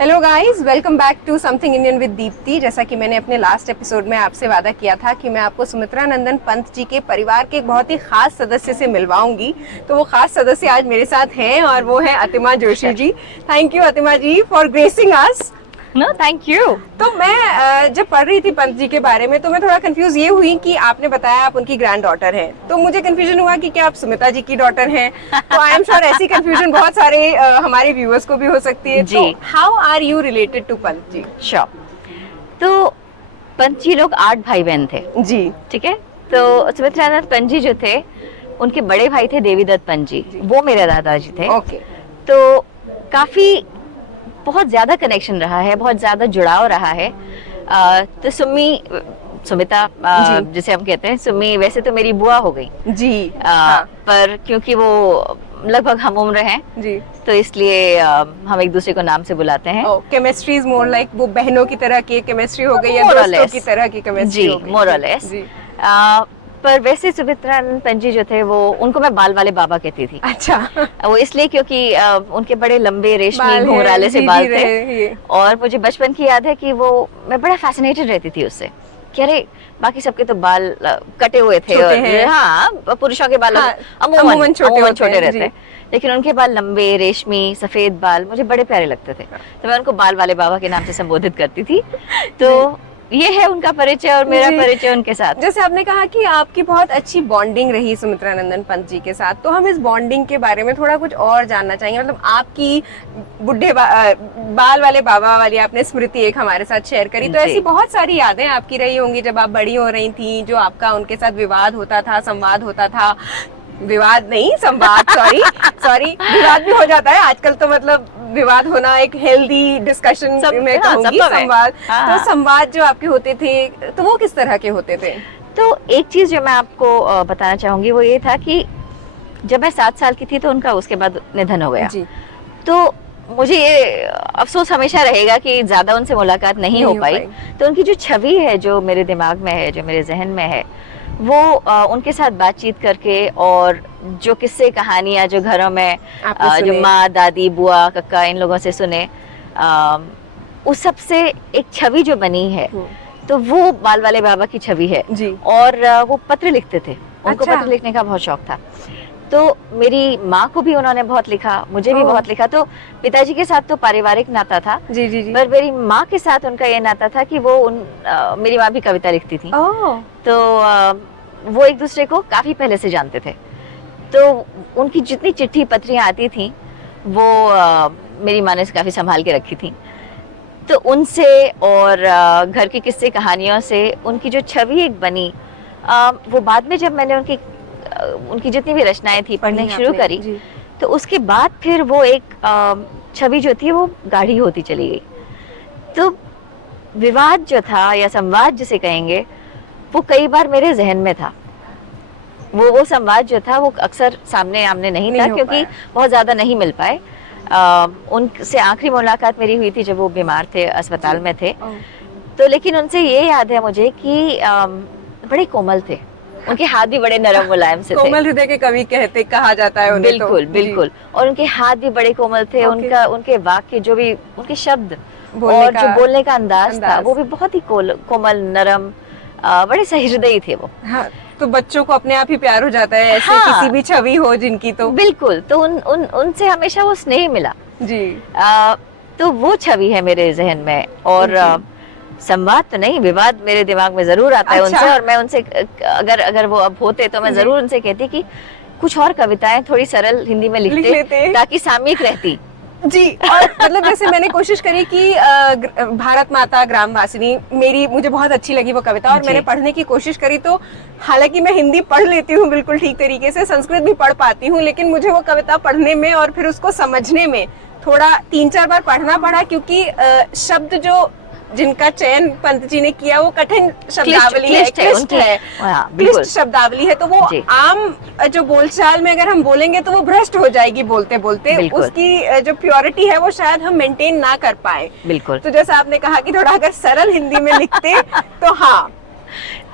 Hello guys, welcome back to something Indian with Deepti. जैसा कि मैंने अपने लास्ट एपिसोड में आपसे वादा किया था कि मैं आपको सुमित्रा नंदन पंत जी के परिवार के एक बहुत ही खास सदस्य से मिलवाऊंगी, तो वो खास सदस्य आज मेरे साथ हैं और वो है Atima Joshi ji. Thank you Atima ji for gracing us. No thank you. तो मैं जब पढ़ रही थी पंत जी के बारे में तो मैं थोड़ा कंफ्यूज ये हुई कि आपने बताया आप उनकी ग्रैंड डॉटर हैं, तो मुझे कंफ्यूजन हुआ कि क्या आप सुमित्रा जी की डॉटर हैं। तो आई एम श्योर ऐसी कंफ्यूजन बहुत सारे हमारे व्यूअर्स को भी हो सकती है। तो how are you related to Pant ji? Sure. तो पंत जी लोग 8 भाई बहन थे जी, ठीक है। तो सुमित्रा नंदन पंत जी जो थे उनके बड़े भाई थे देवीदत्त पंत जी, वो मेरे दादाजी थे। ओके। तो काफी बहुत ज्यादा कनेक्शन रहा है, बहुत ज्यादा जुड़ाव रहा है। तो सुमिता जिसे हम कहते हैं सुम्मी, वैसे तो मेरी बुआ हो गई जी। हाँ। पर क्योंकि वो लगभग हम उम्र हैं जी, तो इसलिए हम एक दूसरे को नाम से बुलाते हैं। केमिस्ट्री इज मोर लाइक वो बहनों की तरह की केमिस्ट्री हो गई या दोस्तों की तरह की केमिस्ट्री हो गई? मोर और लेस। पर वैसे सुमित्रा नंदन पंत जी जो थे वो उनको मैं बाल वाले बाबा कहती थी। अच्छा। वो इसलिए क्योंकि उनके बड़े लंबे रेशमी घुंघराले से बाल थे और मुझे बचपन की याद है कि वो मैं बड़ा फैसिनेटेड रहती थी उससे कि अरे बाकी सबके तो बाल कटे हुए थे और हाँ पुरुषों के बाल अमूमन छोटे रहते हैं, लेकिन उनके बाल लंबे रेशमी सफेद बाल मुझे बड़े प्यारे लगते थे, तो मैं उनको बाल वाले बाबा के नाम से संबोधित करती थी। तो ये है उनका परिचय और मेरा परिचय उनके साथ। जैसे आपने कहा कि आपकी बहुत अच्छी बॉन्डिंग रही सुमित्रा नंदन पंत जी के साथ, तो हम इस बॉन्डिंग के बारे में थोड़ा कुछ और जानना चाहेंगे। मतलब आपकी बुढ़े बाल वाले बाबा वाली आपने स्मृति एक हमारे साथ शेयर करी, तो ऐसी बहुत सारी यादें आपकी रही होंगी जब आप बड़ी हो रही थी, जो आपका उनके साथ विवाद होता था, संवाद होता था। विवाद नहीं, संवाद, सॉरी विवाद भी हो जाता है आजकल, तो मतलब विवाद होना एक हेल्दी डिस्कशन में कहूंगी, संवाद। तो संवाद जो आपके होते थे तो वो किस तरह के होते थे? तो एक चीज जो मैं आपको बताना चाहूंगी वो ये था कि जब मैं 7 साल की थी तो उनका उसके बाद निधन हो गया जी। तो मुझे ये अफसोस हमेशा रहेगा कि ज्यादा उनसे मुलाकात नहीं हो पाई। तो उनकी जो छवि है जो मेरे दिमाग में है, जो मेरे जहन में है, वो उनके साथ बातचीत करके और जो किस्से कहानियां जो घरों में जो माँ दादी बुआ कक्का इन लोगों से सुने, उस सब से एक छवि जो बनी है, तो वो बाल वाले बाबा की छवि है जी। और वो पत्र लिखते थे, उनको पत्र लिखने का बहुत शौक था। तो मेरी माँ को भी उन्होंने बहुत लिखा, मुझे भी बहुत लिखा। तो पिताजी के साथ तो पारिवारिक नाता था जी, जी, जी। पर मेरी माँ के साथ उनका ये नाता था कि वो मेरी माँ भी कविता लिखती थी। तो वो एक दूसरे को काफी पहले से जानते थे। तो उनकी जितनी चिट्ठी पत्रियां आती थी वो मेरी माँ ने काफी संभाल के रखी थी। तो उनसे और घर की किस्से कहानियों से उनकी जो छवि एक बनी, वो बाद में जब मैंने उनकी जितनी भी रचनाएं थी पढ़नी शुरू करी, तो उसके बाद फिर वो एक छवि जो थी वो गाढ़ी होती चली गई। तो विवाद जो था या संवाद जिसे कहेंगे, वो कई बार मेरे जहन में था। वो संवाद जो था वो अक्सर सामने आमने नहीं था क्योंकि बहुत ज्यादा नहीं मिल पाए। उनसे आखिरी मुलाकात मेरी हुई थी जब वो बीमार थे, अस्पताल में थे। तो लेकिन उनसे ये याद है मुझे कि बड़े कोमल थे, उनके हाथ भी बड़े नरम मुलायम से थे। कोमल हृदय के कवि कहा जाता है उन्हें। बिल्कुल तो। बिल्कुल। और उनके हाथ भी बड़े कोमल थे। उनके वाक्य जो भी उनके शब्द और जो बोलने का अंदाज था वो भी बहुत ही कोमल नरम, बड़े सहृदयी थे वो। हाँ, तो बच्चों को अपने आप ही प्यार हो जाता है ऐसे किसी भी छवि हो जिनकी। तो बिल्कुल। तो उनसे हमेशा वो स्नेह मिला जी। तो वो छवि है मेरे जहन में। और संवाद तो नहीं, विवाद मेरे दिमाग में जरूर आता है उनसे। और मैं उनसे अगर वो अब होते तो मैं जरूर उनसे कहती कि कुछ और कविताएं थोड़ी सरल हिंदी में लिखते ताकि सामयिक रहती जी। और मतलब जैसे मैंने कोशिश करी कि भारत माता ग्राम वासिनी मुझे बहुत अच्छी लगी वो कविता, और मैंने पढ़ने की कोशिश करी। तो हालांकि मैं हिंदी पढ़ लेती हूँ बिल्कुल ठीक तरीके से, संस्कृत भी पढ़ पाती हूँ, लेकिन मुझे वो कविता पढ़ने में और फिर उसको समझने में थोड़ा 3-4 बार पढ़ना पड़ा, क्योंकि शब्द जो जिनका चयन पंत जी ने किया वो कठिन शब्दावली है, क्लिष्ट शब्दावली है। तो वो आम जो बोलचाल में अगर हम बोलेंगे तो वो भ्रष्ट हो जाएगी बोलते बोलते, उसकी जो प्योरिटी है वो शायद हम मेंटेन ना कर पाए। बिल्कुल। तो जैसा आपने कहा कि थोड़ा अगर सरल हिंदी में लिखते तो हाँ,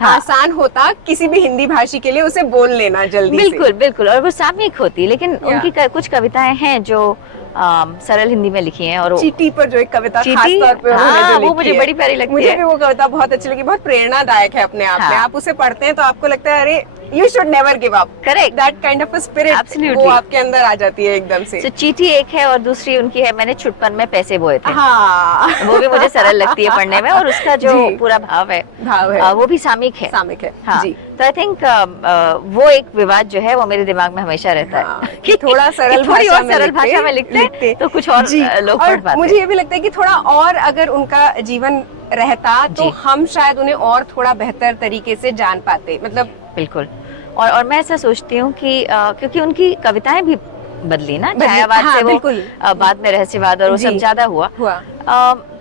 आसान होता किसी भी हिंदी भाषी के लिए उसे बोल लेना जल्दी। बिल्कुल बिल्कुल। और वो सामयिक होती, लेकिन उनकी कुछ कविताएं हैं जो सरल हिंदी में लिखी हैं। और चीटी पर जो एक कविता खास चीटी, तौर पे उन्होंने हाँ, जो वो लिखी मुझे है, बड़ी प्यारी लगती मुझे है। भी वो कविता बहुत अच्छी लगी, बहुत प्रेरणादायक है अपने आप में। हाँ। आप उसे पढ़ते हैं तो आपको लगता है अरे you should never give up, correct, that kind of spirit Absolutely. वो आपके अंदर आ जाती है एकदम से। तो चीटी एक है और दूसरी उनकी है मैंने छुटपन में पैसे बोए थे। हाँ वो भी मुझे सरल लगती है पढ़ने में, और उसका जो जी। पूरा भाव है वो भी सामयिक है। सामयिक है हाँ, जी। तो आई थिंक वो एक विवाद जो है वो मेरे दिमाग में हमेशा रहता हाँ, है कि थोड़ा सरल थोड़ी भाषा और सरल भाषा में लिखते तो कुछ और जी। लोग और पढ़ पाते। मुझे ये भी लगता है कि थोड़ा और अगर उनका जीवन रहता तो जी। हम शायद उन्हें और थोड़ा बेहतर तरीके से जान पाते, मतलब बिल्कुल। और मैं ऐसा सोचती हूँ कि क्योंकि उनकी कविताएं भी बदली ना, बदली, छायावाद हाँ, से वो बिल्कुल। बाद में रहस्यवाद और वो सब जी। ज्यादा हुआ।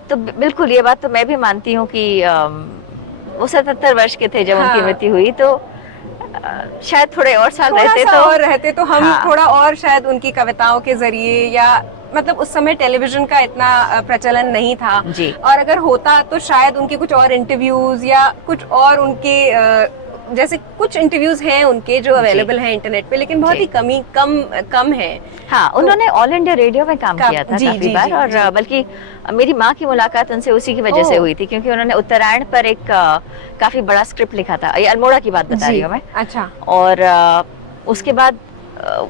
तो बिल्कुल ये बात तो मैं भी मानती हूँ कि वो 77 वर्ष के थे जब हाँ। उनकी मृत्यु हुई, तो शायद थोड़े और साल रहते तो हम हाँ। थोड़ा और शायद उनकी कविताओं के जरिए, या मतलब उस समय टेलीविजन का इतना प्रचलन नहीं था जी। और अगर होता तो शायद उनके कुछ और इंटरव्यूज या कुछ और उनके जैसे कुछ इंटरव्यूज हैं उनके जो अवेलेबल हैं इंटरनेट पे, लेकिन बहुत ही कम है। हाँ, उन्होंने ऑल इंडिया रेडियो में काम किया था काफी बार, और बल्कि मेरी माँ की मुलाकात उनसे उसी की वजह से हुई थी, क्योंकि उन्होंने उत्तरायण पर एक काफी बड़ा स्क्रिप्ट लिखा था। ये अल्मोड़ा की बात बता रही हूँ मैं। अच्छा। और उसके बाद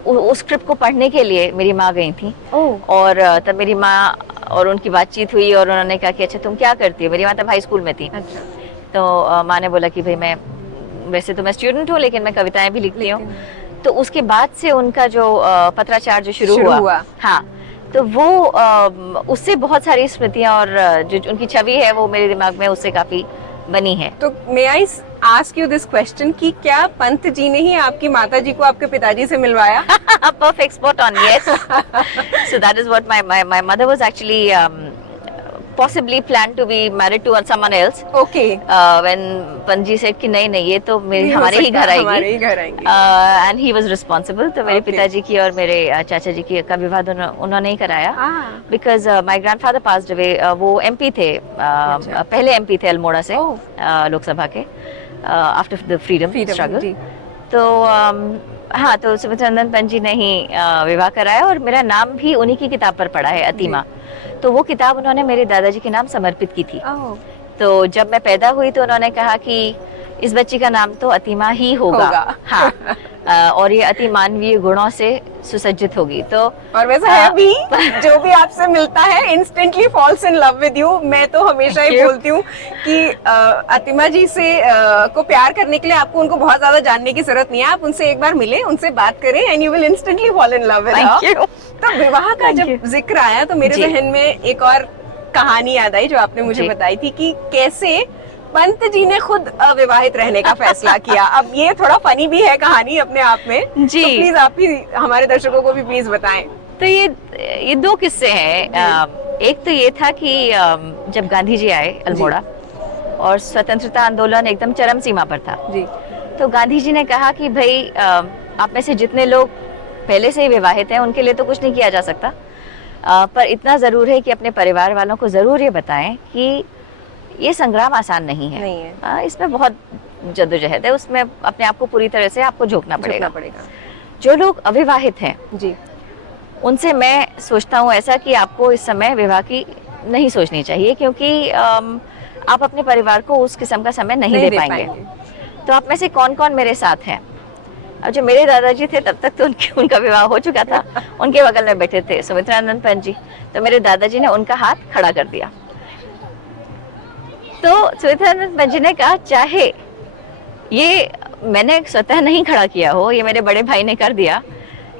उस स्क्रिप्ट को पढ़ने के लिए मेरी माँ गई थी, और तब मेरी माँ और उनकी बातचीत हुई और उन्होंने कहा कि अच्छा तुम क्या करती हो। मेरी माँ तब हाई स्कूल में थी। अच्छा। तो माँ ने बोला कि भाई मैं वैसे तो मैं स्टूडेंट हूँ लेकिन मैं कविताएं भी लिखती हूँ। तो उसके बाद से उनका जो पत्राचार जो शुरू हुआ, हाँ, तो वो उससे बहुत सारी स्मृतियां और जो उनकी छवि है वो मेरे दिमाग में उससे काफी बनी है। तो may I ask you this question कि क्या पंत जी ने ही आपकी माता जी को आपके पिताजी से मिलवाया? Perfect, spot on, yes. So that is what my mother was actually possibly planned to be married to someone else. Okay. When Panji said कि नहीं ये तो हमारे ही घर आएगी, and he was responsible. तो मेरे पिताजी की और मेरे चाचा जी की का विवाह उन्होंने ही कराया, because my grandfather passed away. वो MP थे, पहले MP थे अल्मोड़ा से लोकसभा के, after the freedom struggle. तो हाँ, तो सुमित्रानंद पंजी ने ही विवाह कराया, और मेरा नाम भी उन्हीं की किताब पर पड़ा है, अतिमा। तो वो किताब उन्होंने मेरे दादाजी के नाम समर्पित की थी। तो जब मैं पैदा हुई तो उन्होंने कहा कि इस बच्ची का नाम तो अतिमा ही होगा। हाँ, और ये अति मानवीय गुणों से सुसज्जित होगी। तो और वैसा है भी, जो भी आपसे मिलता है instantly falls in love with you. मैं तो हमेशा ही बोलती हूँ कि अतिमा जी से को प्यार करने के लिए आपको उनको बहुत ज्यादा जानने की जरूरत नहीं है। आप उनसे एक बार मिले, उनसे बात करें, and you will instantly fall in love with her. तो विवाह का जब जिक्र आया तो मेरे जहन में एक और कहानी याद आई जो आपने मुझे बताई थी कि कैसे पंत जी ने खुद अविवाहित रहने का फैसला किया। अब ये थोड़ा फनी भी है कहानी अपने आप में जी। तो प्लीज आप ही हमारे दर्शकों को भी प्लीज बताएं। तो ये दो किस्से हैं। एक तो ये था कि जब गांधी जी आए अल्मोड़ा और स्वतंत्रता आंदोलन एकदम चरम सीमा पर था जी, तो गांधी जी ने कहा कि भाई आप में से जितने लोग पहले से ही विवाहित हैं उनके लिए तो कुछ नहीं किया जा सकता, पर इतना जरूर है कि अपने परिवार वालों को जरूर ये बताएं कि ये संग्राम आसान नहीं है, इसमें बहुत जद्दोजहद है, उसमें अपने आप को पूरी तरह से आपको झोंकना पड़ेगा। जो लोग अविवाहित हैं जी, उनसे मैं सोचता हूँ ऐसा कि आपको इस समय विवाह की नहीं सोचनी चाहिए, क्योंकि आप अपने परिवार को उस किस्म का समय नहीं दे पाएंगे। तो आप में से कौन कौन मेरे साथ हैं? अब जो मेरे दादाजी थे तब तक तो उनका विवाह हो चुका था, उनके बगल में बैठे थे सुमित्रानंद पंजी, तो मेरे दादाजी ने उनका हाथ खड़ा कर दिया। तो सुमित्रानंद पंजी ने कहा चाहे ये मैंने स्वतः नहीं खड़ा किया हो, ये मेरे बड़े भाई ने कर दिया,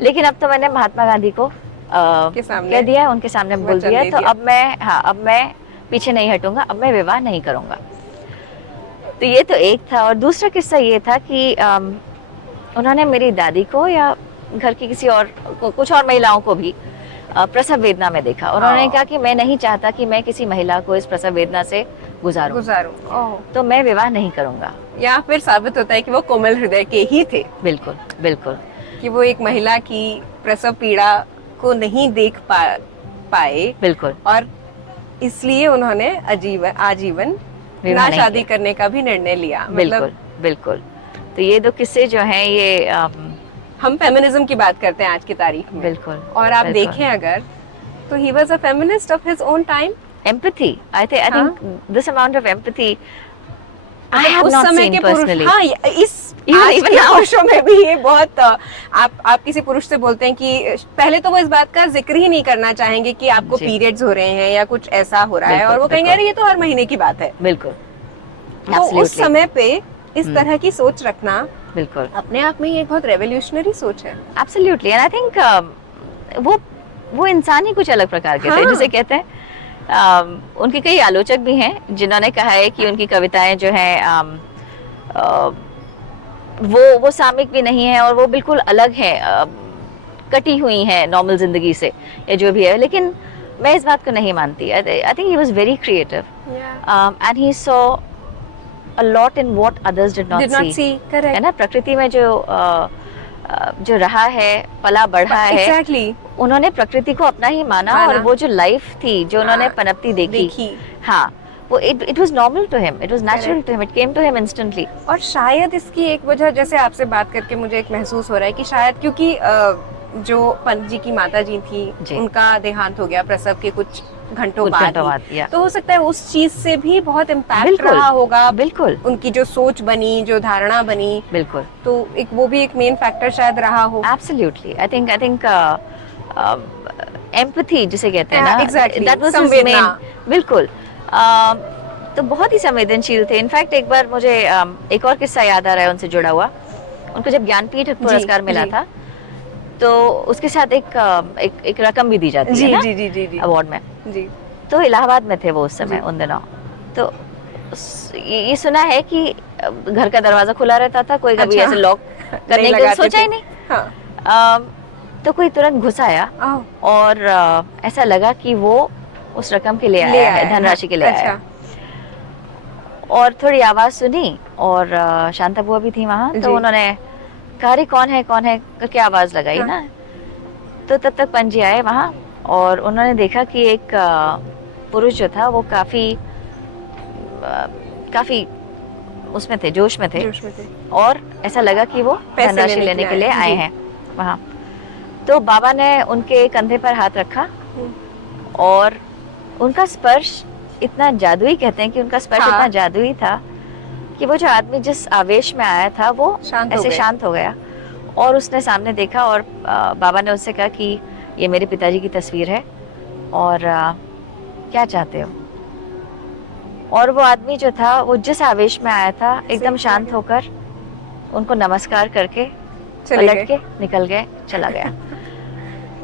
लेकिन अब तो मैंने महात्मा गांधी को कह दिया, उनके सामने बोल दिया, तो अब मैं पीछे नहीं हटूंगा, अब मैं विवाह नहीं करूंगा। तो ये तो एक था। और दूसरा किस्सा ये था कि उन्होंने मेरी दादी को या घर की किसी और कुछ और महिलाओं को भी प्रसव वेदना में देखा। उन्होंने कहा कि मैं नहीं चाहता कि मैं किसी महिला को इस प्रसव वेदना से गुजारूं। तो मैं विवाह नहीं करूंगा। या फिर साबित होता है कि वो कोमल हृदय के ही थे। बिल्कुल बिल्कुल, कि वो एक महिला की प्रसव पीड़ा को नहीं देख पाए। बिल्कुल, और इसलिए उन्होंने आजीवन ना शादी करने का भी निर्णय लिया। बिल्कुल बिल्कुल। तो ये दो किस्से जो हैं ये हम फेमिनिज्म की बात करते हैं आज की तारीख में। बिल्कुल। और आप देखें अगर तो he was a feminist of his own time. Empathy. I think this amount of empathy I have उस not समय seen के पुरुष, personally. हाँ, इस आज even के now. पुरुषों में भी ये बहुत आप किसी पुरुष से बोलते हैं कि पहले तो वो इस बात का जिक्र ही नहीं करना चाहेंगे कि आपको जी। पीरियड्स हो रहे हैं या कुछ ऐसा हो रहा है, बिल्कुल, और वो कहेंगे बिल्कुल। अरे ये तो हर महीने की बात है। बिल्कुल। तो उस Absolutely. समय पे इस तरह की सोच रखना बिल्कुल। अपने आप में ही एक बहुत रेवोल्यूशनरी सोच है। एब्सोल्युटली, एंड आई थिंक वो इंसान ही कुछ अलग प्रकार के थे, हाँ। जिसे कहते हैं उनके कई आलोचक भी हैं जिन्होंने कहा है कि उनकी कविताएं जो हैं वो सामयिक भी नहीं है और वो बिल्कुल अलग है, कटी हुई हैं नॉर्मल जिंदगी से या जो भी है, लेकिन मैं इस बात को नहीं मानती। I think he was very creative and he saw a lot in what others did not see. है करेक्ट, ना, प्रकृति में जो रहा है, पला बढ़ा है, एग्जैक्टली, उन्होंने प्रकृति को अपना ही माना और वो जो लाइफ थी जो उन्होंने पनपती देखी, हाँ, वो it was normal to him, it was natural to him, it came to him instantly. और शायद इसकी एक वजह, जैसे आपसे बात करके मुझे एक महसूस हो रहा है कि शायद क्योंकि जो पंत जी की माता जी थी उनका देहांत हो गया प्रसव के कुछ घंटों बाद ही, तो हो सकता है उस चीज से भी बहुत इम्पैक्ट रहा होगा। बिल्कुल, उनकी जो सोच बनी, जो धारणा बनी, बिल्कुल, तो एक वो भी एक मेन फैक्टर शायद रहा हो। एब्सोल्युटली, आई थिंक एम्पैथी जिसे कहते हैं ना, exactly, दैट वाज संवेदना। बिल्कुल, तो बहुत ही संवेदनशील थे। इनफैक्ट एक बार मुझे एक और किस्सा याद आ रहा है उनसे जुड़ा हुआ। उनको जब ज्ञानपीठ पुरस्कार मिला था तो उसके साथ एक रकम भी दी जाती है ना, जी अवार्ड में जी। तो इलाहाबाद में थे वो उस समय, उन दिनों। तो ये सुना है कि घर का दरवाजा खुला रहता था, कोई कभी ऐसे लॉक करने की सोचा ही नहीं। हाँ। तो कोई तुरंत घुस आया और ऐसा लगा कि वो उस रकम के लिए आया है, धनराशि के लिए आया है। और थोड़ी आवाज सुनी और शांता बुआ भी थी वहां, तो उन्होंने कहा अरे कौन है करके आवाज लगाई ना। तो तब तक पंत जी आए वहां और उन्होंने देखा कि एक पुरुष जो था वो काफी उसमें थे, जोश में थे, और ऐसा लगा कि वो धनराशि लेने के लिए आए हैं वहां। तो बाबा ने उनके कंधे पर हाथ रखा और उनका स्पर्श इतना जादुई, कहते हैं कि उनका स्पर्श इतना जादुई था कि वो जो आदमी जिस आवेश में आया था वो ऐसे शांत हो गया। और उसने सामने देखा और बाबा ने उससे कहा कि ये मेरे पिताजी की तस्वीर है और क्या चाहते हो। और वो आदमी जो था वो जिस आवेश में आया था एकदम शांत होकर उनको नमस्कार करके पलट के निकल गए, चला गया।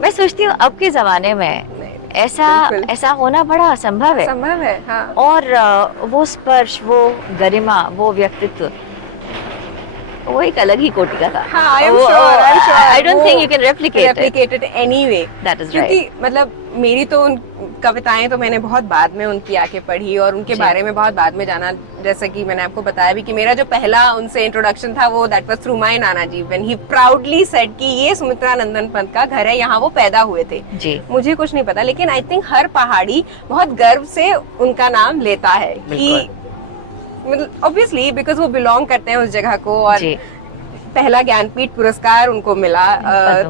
मैं सोचती हूँ अब के जमाने में ऐसा होना बड़ा असंभव है। हाँ। और वो स्पर्श, वो गरिमा, वो व्यक्तित्व, वो एक अलग ही कोटि का था। हाँ, I'm sure. I don't think you can replicate it anyway. That is right. क्योंकि मतलब मेरी तो उन कविताएं तो मैंने बहुत बाद में उनकी आके पढ़ी और उनके बारे में बहुत बाद में जाना। जैसा कि मैंने आपको बताया भी कि मेरा जो पहला उनसे इंट्रोडक्शन था वो that was through my nana ji, when he proudly said कि ये सुमित्रा नंदन पंत का घर है, यहाँ वो पैदा हुए थे जी। मुझे कुछ नहीं पता, लेकिन आई थिंक हर पहाड़ी बहुत गर्व से उनका नाम लेता है कि मतलब ऑब्वियसली बिकॉज वो बिलोंग करते हैं उस जगह को। और पहला ज्ञानपीठ पुरस्कार उनको मिला,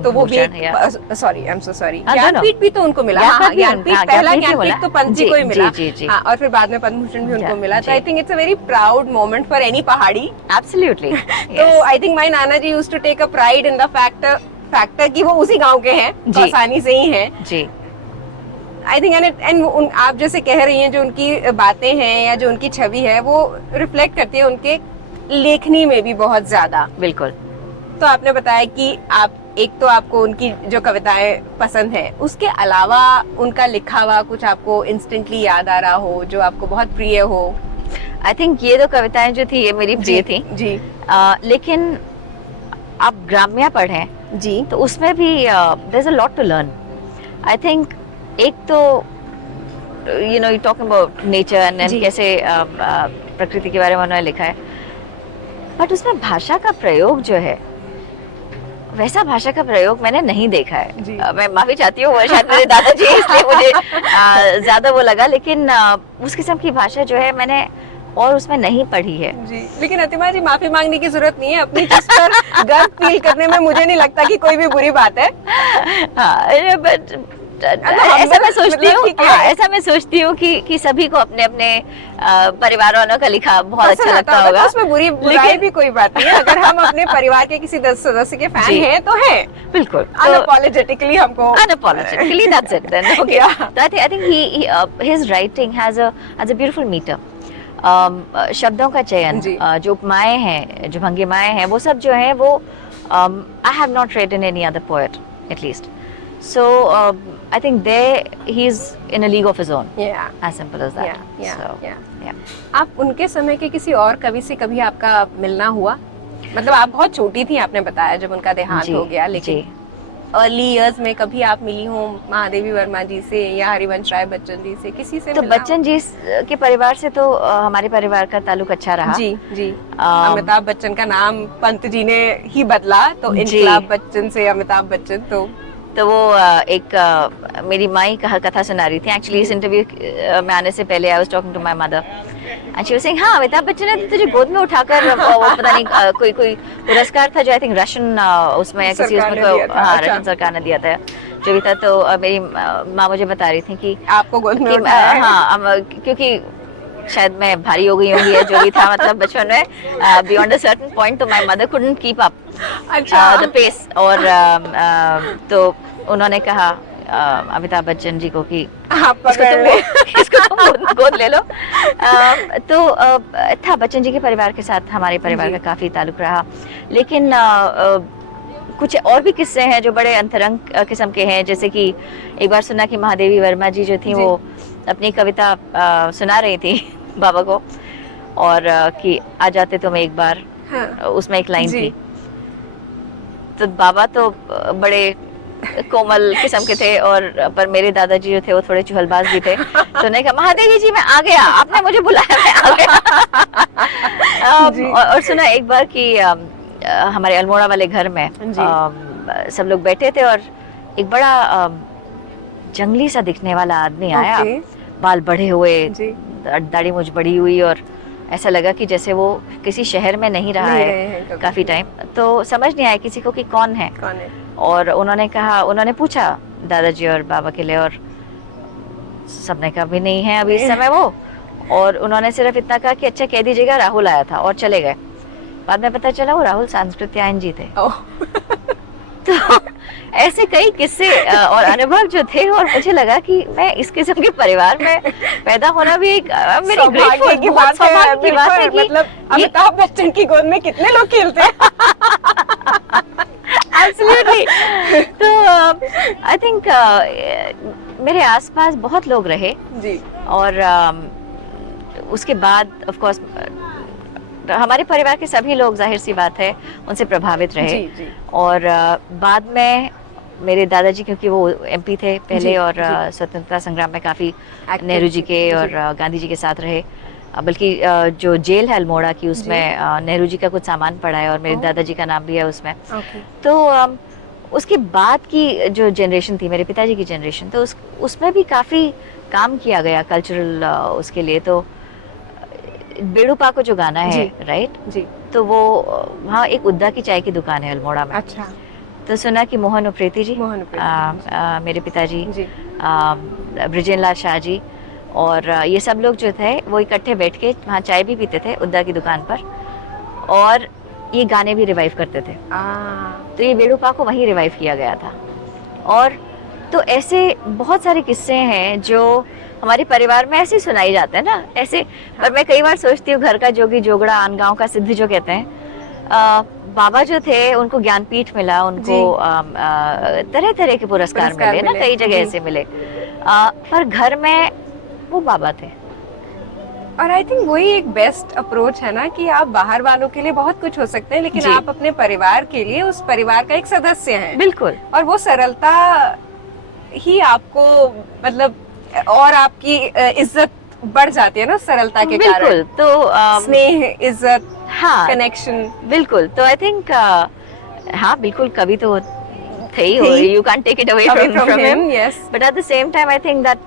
तो वो भी sorry, I am so sorry, Jnanpith भी तो उनको मिला। ज्ञानपीठ, पहला ज्ञानपीठ तो पंत जी को ही मिला, और फिर बाद में पद्म भूषण भी उनको मिला। तो I think it's a very proud moment for any Pahadi. Absolutely. तो I think my nana ji used to take a pride in the factor कि वो उसी गांव के हैं, तो आसानी से ही हैं जी। आई थिंक एंड आप जैसे कह रही हैं जो उनकी बातें हैं या जो उनकी छवि है वो रिफ्लेक्ट करती है उनके लेखनी में भी बहुत ज्यादा। बिल्कुल। तो आपने बताया कि आप एक तो आपको उनकी जो कविताएं पसंद है, उसके अलावा उनका लिखा हुआ कुछ आपको इंस्टेंटली याद आ रहा हो जो आपको बहुत प्रिय हो? आई थिंक ये दो कविताएं जो थी ये मेरी प्रिय थी जी। लेकिन आप ग्राम्या पढ़ें जी तो उसमें भी there is a lot to learn. I think एक तो you know you talking about nature and कैसे प्रकृति के बारे में उन्होंने लिखा है, बट उसमें भाषा का प्रयोग जो है वैसा भाषा का प्रयोग मैंने नहीं देखा है। मैं माफी चाहती हूँ, शायद मेरे दादाजी इसलिए मुझे ज्यादा वो लगा, लेकिन उस किस्म की भाषा जो है मैंने और उसमें नहीं पढ़ी है जी। लेकिन अतिमा जी माफी मांगने की जरूरत नहीं है, अपनी चीज पर गर्व फील करने में मुझे नहीं लगता कि कोई भी बुरी बात है। हाँ, बट ऐसा मैं सोचती हूँ, ऐसा मैं सोचती हूँ कि सभी को अपने अपने परिवार वालों का लिखा बहुत अच्छा लगता होगा। उसमें बुराई भी कोई बात नहीं है। अगर हम अपने परिवार के किसी सदस्य के फैन हैं तो हैं, बिल्कुल, अनअपॉलेजेटिकली हमको, unapologetically that's it then, okay. I think his writing has a beautiful metre. शब्दों का चयन, जो उपमाएं हैं, जो भंगिमाएं हैं, वो सब जो है वो I have not red in any other poet at least. So I think he's in a league of his own. Yeah. As simple as that. Yeah. आप उनके समय के किसी और कवि से कभी आपका मिलना हुआ? मतलब आप बहुत छोटी थी, आपने बताया, जब उनका देहांत हो गया, लेकिन अर्ली इयर्स में कभी आप मिली हो महादेवी वर्मा जी से या हरिवंश राय बच्चन जी से, किसी से? तो बच्चन जी के परिवार से तो हमारे परिवार का ताल्लुक अच्छा रहा। जी। अमिताभ बच्चन का नाम पंत जी ने ही बदला, तो इनकलाब बच्चन से अमिताभ बच्चन, तो वो एक मेरी माई कथा सुना रही थी एक्चुअली इस इंटरव्यू में आने से पहले। I was talking to my mother and she was saying, हाँ अमिताभ बच्चन ने तुझे गोद में उठाकर वो पता नहीं कोई पुरस्कार था जो आई थिंक रशियन उसमें किसी उसमें रशियन सरकार ने दिया था, जो भी था। तो मेरी माँ मुझे बता रही थी कि आपको गोद में उठाया है। हाँ, क्योंकि शायद मैं भारी हो गई होंगी या जो भी था, मतलब बचपन में बियॉन्ड अ सर्टेन पॉइंट तो my mother couldn't keep up the pace. और तो उन्होंने कहा अमिताभ बच्चन जी को कि इसको तुम गोद ले लो। तो था बच्चन जी के परिवार के साथ हमारे परिवार का काफी ताल्लुक रहा, लेकिन कुछ और भी किस्से हैं जो बड़े अंतरंग किस्म के हैं। जैसे कि एक बार सुना कि महादेवी वर्मा जी जो थी वो अपनी कविता सुना रही थी बाबा को, और कि आ जाते तुम एक बार, उसमें एक लाइन थी। तो बाबा तो बड़े कोमल किस्म के थे, और पर मेरे दादाजी जो थे वो थोड़े चुहलबाज भी थे। तो उन्होंने कहा, महादेवी जी मैं आ गया, आपने मुझे बुलाया, मैं आ गया। और सुना एक बार कि हमारे अल्मोड़ा वाले घर में सब लोग बैठे थे और एक बड़ा जंगली सा दिखने वाला आदमी आया, बाल बढ़े हुए, दाढ़ी मुझ बड़ी हुई, और ऐसा लगा कि जैसे वो किसी शहर में नहीं रहा है काफी टाइम। तो समझ नहीं आया किसी को कि कौन है। और उन्होंने पूछा दादाजी और बाबा के लिए, और सबने कहा भी नहीं है अभी इस समय वो। और उन्होंने सिर्फ इतना कहा कि अच्छा कह दीजिएगा राहुल आया था, और चले गए। बाद में पता चला वो राहुल सांस्कृत्यायन जी थे। तो ऐसे कई किस्से और अनुभव जो थे, और मुझे लगा कि मैं इस किस्म के परिवार में पैदा होना भी एक मेरी सौभाग्य की बात है कि मतलब अमिताभ बच्चन की गोद में कितने लोग खेलते हैं। एब्सोल्युटली। तो आई थिंक मेरे आसपास बहुत लोग रहे जी, और उसके बाद ऑफ कोर्स हमारे परिवार के सभी लोग जाहिर सी बात है उनसे प्रभावित रहे। जी। और बाद में मेरे दादाजी, क्योंकि वो एमपी थे पहले, जी, और स्वतंत्रता संग्राम में काफी नेहरू जी के और गांधी जी के साथ रहे। बल्कि जो जेल है अल्मोड़ा की, उसमें नेहरू जी का कुछ सामान पड़ा है और मेरे दादाजी का नाम भी है उसमें। तो उसके बाद की जो जनरेशन थी, मेरे पिताजी की जनरेशन, तो उसमें भी काफ़ी काम किया गया कल्चरल उसके लिए। तो बेड़ूपा जो गाना है, राइट जी, तो वो वहाँ एक उद्दा की चाय की दुकान है अल्मोड़ा में। अच्छा। तो सुना कि मोहन उप्रेती जी, मेरे पिताजी, ब्रिजेन लाल शाह जी, और ये सब लोग जो थे वो इकट्ठे बैठ के वहाँ चाय भी पीते थे उद्दा की दुकान पर, और ये गाने भी रिवाइव करते थे। तो ये बेड़ूपा को वहीं रिवाइव किया गया था। और तो ऐसे बहुत सारे किस्से हैं जो हमारे परिवार में ऐसे सुनाई जाते हैं ना, ऐसे। पर मैं कई बार सोचती हूँ, घर का जोगी जोगड़ा आन गाँव का सिद्ध जो कहते हैं, बाबा जो थे उनको ज्ञानपीठ मिला, उनको तरह तरह के पुरस्कार मिले ना, कई जगह ऐसे मिले, पर घर में वो बाबा थे। और आई थिंक वही एक बेस्ट अप्रोच है ना, कि आप बाहर वालों के लिए बहुत कुछ हो सकते हैं, लेकिन आप अपने परिवार के लिए उस परिवार का एक सदस्य हैं। बिल्कुल। और वो सरलता ही आपको, मतलब, और आपकी इज्जत बढ़ जाती है ना सरलता के कारण। बिल्कुल। तो स्नेह, इज्जत, हाँ, कनेक्शन। बिल्कुल। तो आई थिंक हाँ, बिल्कुल, कभी तो थे ही, you can't take it away from him. Yes. But at the same time, I think that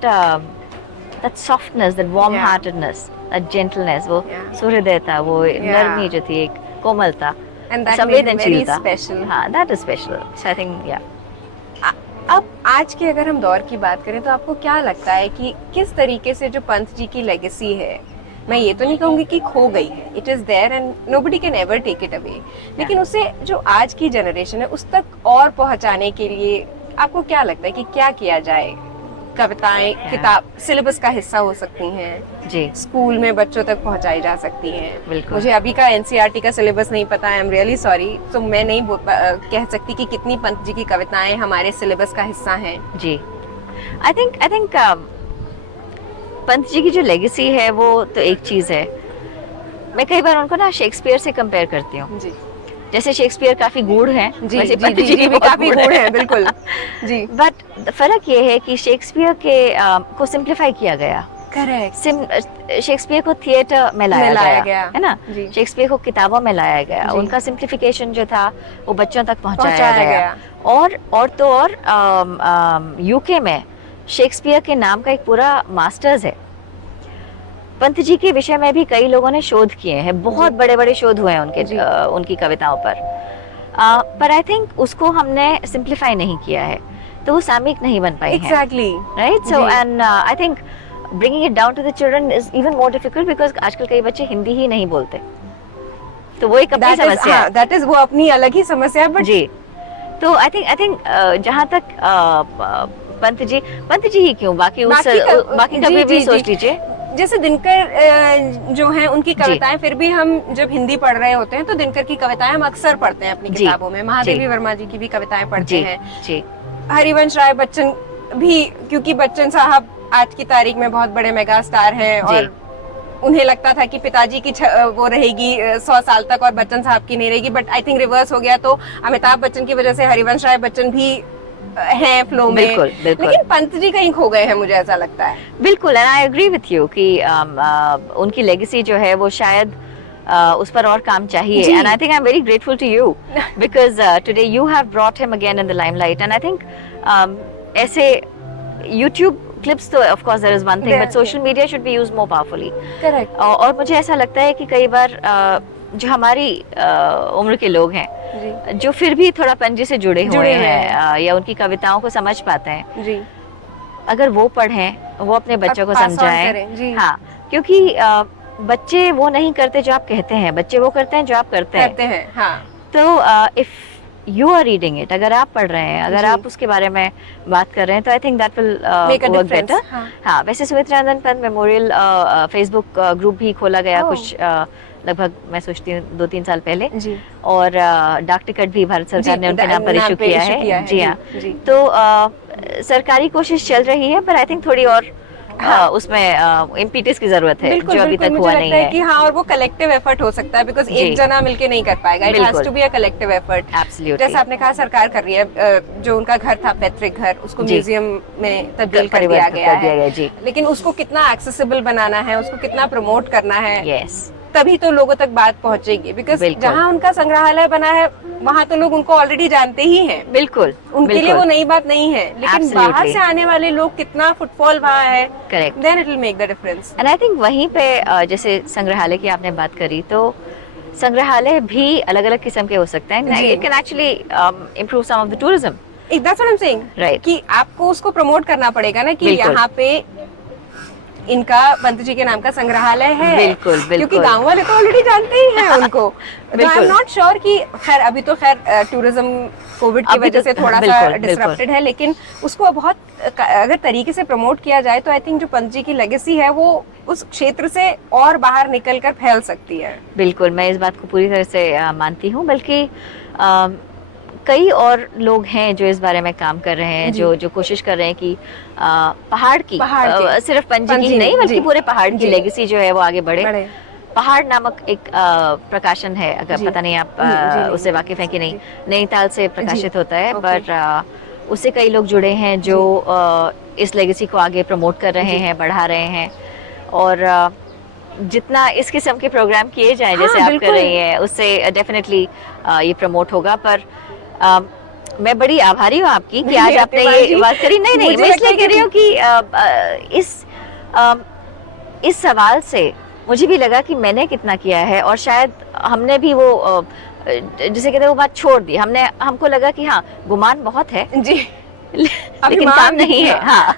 softness, that warm-heartedness, that gentleness, वो सुहृदयता, वो नरमी जो थी, एक कोमलता, संवेदनशीलता, हाँ, that is special. So I think, अब आज के अगर हम दौर की बात करें तो आपको क्या लगता है कि किस तरीके से जो पंत जी की लेगेसी है, मैं ये तो नहीं कहूंगी कि खो गई है, it is there and nobody can ever take it away, लेकिन उसे जो आज की जनरेशन है उस तक और पहुंचाने के लिए आपको क्या लगता है कि क्या किया जाए? कविताएं किताब सिलेबस का हिस्सा हो सकती हैं जी, स्कूल में बच्चों तक पहुंचाई जा सकती हैं। बिल्कुल। मुझे अभी का एनसीईआरटी का सिलेबस नहीं पता है, आई एम रियली सॉरी, तो मैं नहीं कह सकती कि कितनी पंत जी की कविताएं हमारे सिलेबस का हिस्सा हैं। जी, आई थिंक पंत जी की जो लेगेसी है वो तो एक चीज है। मैं कई बार उनको ना शेक्सपियर से कंपेयर करती हूँ। जी, जैसे शेक्सपियर काफी गूढ़ हैं, जी, वैसे जी, पंत जी, जी जी, भी काफी गूढ़ हैं, बिल्कुल। जी, बट फर्क ये है कि शेक्सपियर के को सिंप्लीफाई किया गया। करेक्ट। शेक्सपियर को थिएटर में लाया गया है ना, जी। शेक्सपियर को किताबों में लाया गया, जी। उनका सिंप्लीफिकेशन जो था वो बच्चों तक पहुंचाया गया। और यूके में शेक्सपियर के नाम का एक पूरा मास्टर्स है। पंत जी के विषय में भी कई लोगों ने शोध किए हैं, बहुत बड़े बड़े शोध हुए हैं उनकी कविताओं पर आई थिंक उसको हमने सिंप्लीफाई नहीं किया है, तो वो सामयिक नहीं बन पाई है। Exactly, right. So and I think bringing it down to the children is even more difficult because आजकल कई बच्चे हिंदी ही नहीं बोलते, तो वो एक अपनी समस्या है। दैट इज वो अपनी अलग ही समस्या है। बट जी, तो आई थिंक जहाँ तक पंत जी ही क्यों, बाकी का भी सोच लीजिए। जैसे दिनकर जो हैं उनकी कविताएं, फिर भी हम जब हिंदी पढ़ रहे होते हैं तो दिनकर की कविताएं हम अक्सर पढ़ते हैं अपनी किताबों में। महादेवी वर्मा जी की भी कविताएं पढ़ते हैं। जी, हरिवंश राय बच्चन भी, क्योंकि बच्चन साहब आज की तारीख में बहुत बड़े मेगा स्टार हैं और उन्हें लगता था कि पिताजी की वो रहेगी 100 साल तक और बच्चन साहब की नहीं रहेगी, बट आई थिंक रिवर्स हो गया। तो अमिताभ बच्चन की वजह से हरिवंश राय बच्चन भी हैं फ्लो में। बिल्कुल, बिल्कुल। लेकिन पंत जी कहीं खो गए हैं, मुझे ऐसा लगता है। बिल्कुल, and I agree with you कि उनकी लेगेसी जो है वो शायद उस पर और काम चाहिए। And I think I am very grateful to you because today you have brought him again in the limelight. And I think ऐसे यूट्यूब क्लिप्स तो of course there is one thing, but social media should be used more powerfully. Correct. और मुझे ऐसा लगता है कि कई बार जो हमारी उम्र के लोग हैं जो फिर भी थोड़ा पंजी से जुड़े हुए हैं या उनकी कविताओं को समझ पाते हैं जी, अगर वो पढ़ें, वो अपने बच्चों को समझाएं। हाँ, क्योंकि बच्चे वो नहीं करते जो आप कहते हैं, बच्चे वो करते हैं जो आप करते हैं। हाँ। तो if you are reading it, अगर आप पढ़ रहे हैं, अगर आप उसके बारे में बात कर रहे हैं, तो I think that will work better. हाँ, वैसे Sumitranandan Pant memorial Facebook group भी खोला गया कुछ लगभग मैं सोचती हूँ 2-3 साल पहले जी। और डाक टिकट भी भारत सरकार ने उनके नाम पर इशू किया है। जी हाँ, तो सरकारी कोशिश चल रही है, पर आई थिंक थोड़ी और उसमें इम्पीटस की जरूरत है जो अभी तक हुआ नहीं है। कि हाँ, और वो कलेक्टिव एफर्ट हो सकता है, बिकॉज़ एक जना मिलके नहीं कर पाएगा, it has to be a collective effort. Absolutely. जैसे आपने कहा सरकार कर रही है, जो उनका घर था पैतृक घर, उसको म्यूजियम में तब्दील कर दिया गया है जी। लेकिन उसको कितना एक्सेसिबल बनाना है, उसको कितना प्रमोट करना है, यस, तभी तो लोगों तक बात पहुंचेगी। बिकॉज जहाँ उनका संग्रहालय बना है वहाँ तो लोग उनको ऑलरेडी जानते ही हैं। बिल्कुल, उनके लिए वो नई बात नहीं है, लेकिन बाहर से आने वाले लोग कितना फुटफॉल वहाँ है, correct, then it will make the difference. And I think वहीं पे जैसे संग्रहालय की आपने बात करी, तो संग्रहालय भी अलग अलग किस्म के हो सकते हैं। It can actually improve some of the tourism. That's what I am saying, right, कि आपको उसको प्रमोट करना पड़ेगा ना कि यहाँ पे इनका पंत जी के नाम का संग्रहालय है। बिल्कुल, बिल्कुल। क्योंकि गांव वाले तो ऑलरेडी जानते ही हैं उनको। आई एम नॉट श्योर कि खैर अभी तो खैर टूरिज्म कोविड की वजह से थोड़ा सा डिसरप्टेड है, लेकिन उसको बहुत अगर तरीके से प्रमोट किया जाए तो आई थिंक जो पंत जी की लेगेसी है वो उस क्षेत्र से और बाहर निकल कर फैल सकती है। बिल्कुल, मैं इस बात को पूरी तरह से मानती हूँ। बल्कि कई और लोग हैं जो इस बारे में काम कर रहे हैं, जो कोशिश कर रहे हैं कि पहाड़ की सिर्फ पंजी की नहीं बल्कि पूरे पहाड़ की लेगेसी जो है वो आगे बढ़े। पहाड़ नामक एक प्रकाशन है, अगर पता नहीं आप उससे वाकिफ हैं कि नहीं, नैनीताल से प्रकाशित होता है, पर उससे कई लोग जुड़े हैं जो इस लेगेसी को आगे प्रमोट कर रहे हैं, बढ़ा रहे हैं। और जितना इस किस्म के प्रोग्राम किए जाएं जैसे आप कर रही हैं, उससे डेफिनेटली ये प्रमोट होगा। पर मैं बड़ी आभारी हूँ आपकी कि आज आपने ये बात करी। नहीं, मैं इसलिए कह रही हूँ कि इस सवाल से मुझे भी लगा कि मैंने कितना किया है, और शायद हमने भी वो जिसे कहते हैं वो बात छोड़ दी। हमको लगा कि हाँ, गुमान बहुत है जी, लेकिन काम नहीं है। हाँ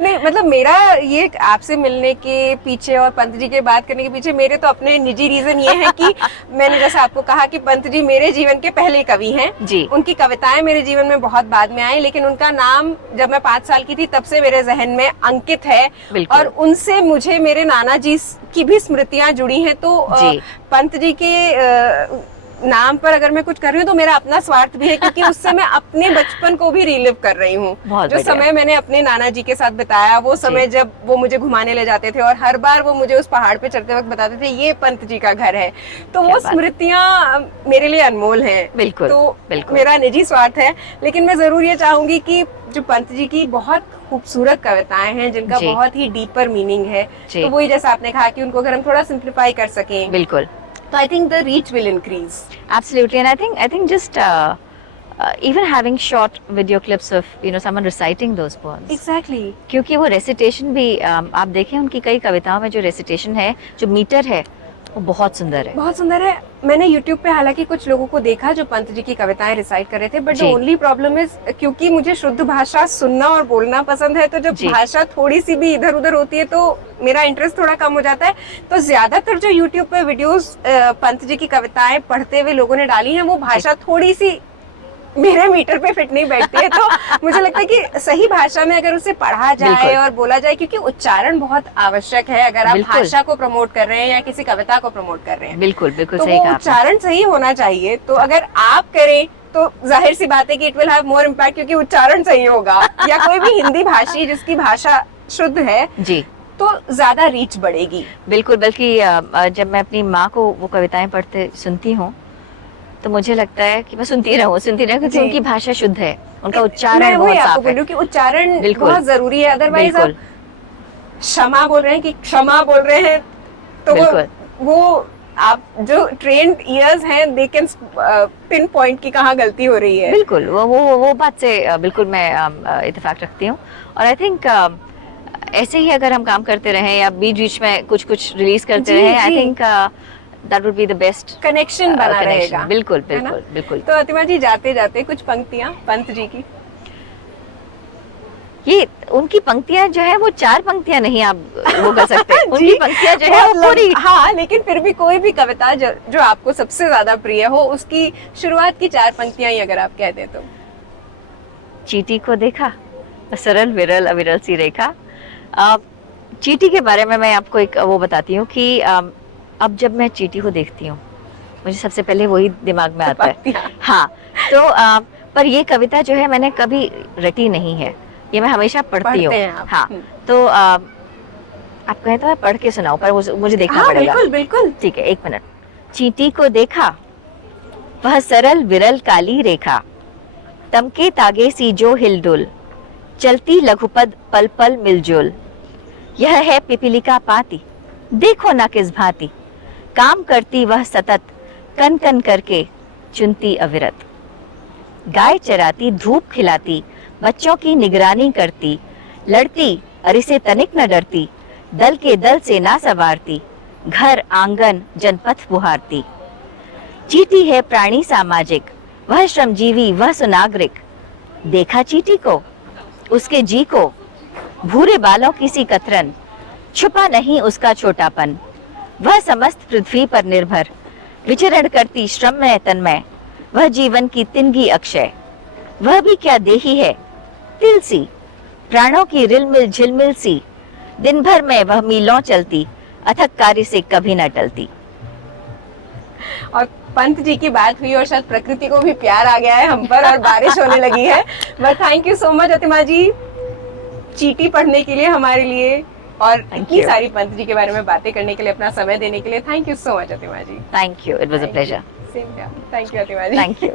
नहीं मतलब मेरा ये आपसे मिलने के पीछे और पंत जी के बात करने के पीछे मेरे तो अपने निजी रीजन ये है कि मैंने जैसे आपको कहा कि पंत जी मेरे जीवन के पहले कवि हैं जी। उनकी कविताएं मेरे जीवन में बहुत बाद में आई, लेकिन उनका नाम जब मैं 5 साल की थी तब से मेरे जहन में अंकित है और उनसे मुझे मेरे नाना जी की भी स्मृतियां जुड़ी हैं। तो पंत जी के नाम पर अगर मैं कुछ कर रही हूँ तो मेरा अपना स्वार्थ भी है, क्योंकि उससे मैं अपने बचपन को भी रिलिव कर रही हूँ। जो समय मैंने अपने नाना जी के साथ बिताया, वो समय जब वो मुझे घुमाने ले जाते थे और हर बार वो मुझे उस पहाड़ पे चढ़ते वक्त बताते थे ये पंत जी का घर है, तो वो स्मृतियां मेरे लिए अनमोल हैं। बिल्कुल, तो बिल्कुल। मेरा निजी स्वार्थ है, लेकिन मैं जरूर ये चाहूंगी कि जो पंत जी की बहुत खूबसूरत कविताएं हैं जिनका बहुत ही डीपर मीनिंग है, तो वही जैसा आपने कहा कि उनको अगर हम थोड़ा सिंप्लीफाई कर सकें, बिल्कुल, so I think the reach will increase. Absolutely, and I think just even having short video clips of someone reciting those poems. Exactly. क्योंकि वो recitation भी आप देखें उनकी कई कविताओं में जो recitation है, जो मीटर है, वो बहुत सुंदर है। बहुत सुंदर है। मैंने YouTube पे हालांकि कुछ लोगों को देखा जो पंत जी की कविताएं रिसाइट कर रहे थे, but the only problem is क्योंकि मुझे शुद्ध भाषा सुनना और बोलना पसंद है, तो जब भाषा थोड़ी सी भी इधर उधर होती है तो मेरा इंटरेस्ट थोड़ा कम हो जाता है। तो ज्यादातर जो YouTube पे वीडियोस पंत जी की कविताएं पढ़ते हुए लोगों ने डाली हैं, वो भाषा थोड़ी सी मेरे मीटर पे फिट नहीं बैठती है। तो मुझे लगता है कि सही भाषा में अगर उसे पढ़ा जाए और बोला जाए, क्योंकि उच्चारण बहुत आवश्यक है अगर आप भाषा को प्रमोट कर रहे हैं या किसी कविता को प्रमोट कर रहे हैं। बिल्कुल बिल्कुल तो सही कहा। उच्चारण सही होना चाहिए। तो अगर आप करें तो जाहिर सी बात है कि it will have more impact, क्योंकि उच्चारण सही होगा। या कोई भी हिंदी भाषी जिसकी भाषा शुद्ध है जी, तो ज्यादा रीच बढ़ेगी। बिल्कुल, बल्कि जब मैं अपनी माँ को वो कविताएं पढ़ते सुनती हूँ तो मुझे लगता है कि मैं सुनती रहूं क्योंकि उनकी भाषा शुद्ध है, उनका उच्चारण बहुत साफ है। कि उच्चारण बहुत जरूरी है, अदरवाइज आप क्षमा बोल रहे हैं कि क्षमा बोल रहे हैं तो वो आप जो ट्रेन्ड ईयर्स हैं दे कैन पिन पॉइंट की कहाँ गलती हो रही है। बिल्कुल, वो बात से बिल्कुल मैं इत्तेफाक रखती हूँ। और आई थिंक ऐसे ही अगर हम काम करते रहें या बीच बीच में कुछ रिलीज करते रहें, I think that would be the best connection बना रहेगा। बिल्कुल बिल्कुल बिल्कुल। तो अतिमा जी जाते जाते कुछ पंक्तियां पंत जी की। ये उनकी पंक्तियां जो है वो 4 पंक्तियां नहीं आप वो कर सकते। उनकी पंक्तियां जो है वो पूरी। हाँ, लेकिन फिर भी कोई भी कविता जो आपको सबसे ज्यादा प्रिय हो उसकी शुरुआत की 4 पंक्तियां ही अगर आप कह दे तो। चींटी को देखा, सरल विरल अविरल सी रेखा। चींटी के बारे में मैं आपको एक वो बताती हूँ कि अब जब मैं चींटी को देखती हूँ मुझे सबसे पहले वही दिमाग में आता है। हाँ, तो पर ये कविता जो है मैंने कभी रटी नहीं है, ये मैं हमेशा पढ़ती हूँ। हाँ, तो आप कहें तो मैं पढ़ के सुनाऊं, पर मुझे देखना पड़ेगा। बिल्कुल बिल्कुल, ठीक है, 1 मिनट। चींटी को देखा, वह सरल विरल काली रेखा, तमके तागे सी जो हिलडुल, चलती लघुपद पल पल मिलजुल। यह है पिपीलिका पाती, देखो ना किस भांति, काम करती वह सतत, कन कन करके चुनती अविरत। गाय चराती, धूप खिलाती, बच्चों की निगरानी करती, लड़ती अरे से तनिक न डरती, दल के दल से ना सवारती, घर आंगन जनपथ बुहारती। चींटी है प्राणी सामाजिक, वह श्रमजीवी वह सुनागरिक। देखा चींटी को, उसके जी को, भूरे बालों की सी कतरन, छुपा नहीं उसका छोटापन। वह समस्त पृथ्वी पर निर्भर, विचरण करती श्रममय तन्मय, वह जीवन की तिनगी अक्षय। वह भी क्या देही है, तिल सी, प्राणों की रिलमिल झिलमिल सी, दिन भर में वह मीलों चलती, अथक कार्य से कभी न टलती। और पंत जी की बात हुई और शायद प्रकृति को भी प्यार आ गया है हम पर और बारिश होने लगी है। But thank you so much Atima ji, चींटी पढ़ने के लिए हमारे लिए और इतनी सारी पंत जी के बारे में बातें करने के लिए, अपना समय देने के लिए। Thank you so much Atima ji. Thank you, it was a pleasure. Same here. Thank you Atima ji. Thank you.